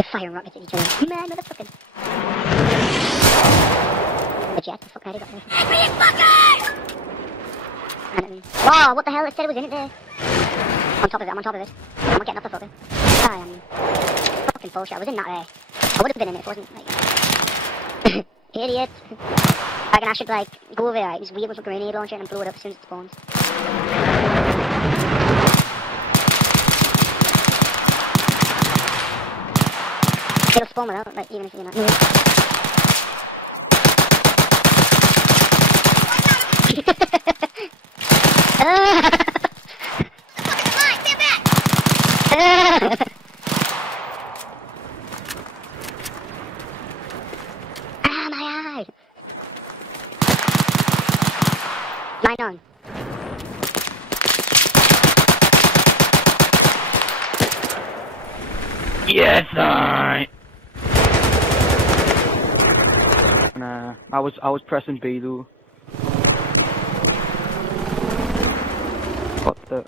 They're firing rockets at each other. Man, motherfucker. The jet, the fuck out of it. Whoa, what the hell? It said it was in it there. On top of it, I'm on top of it. I'm not getting up the fucker. I am fucking bullshit. I was in that there. I would have been in it if it wasn't like... Idiot. I reckon I should like go over there, just wheel with a grenade launcher and blow it up as soon as it spawns. It'll spawn without, like, even if you're not moving. Ah, my eye! Line on. Yes, I. Nah, I was pressing B though. What the?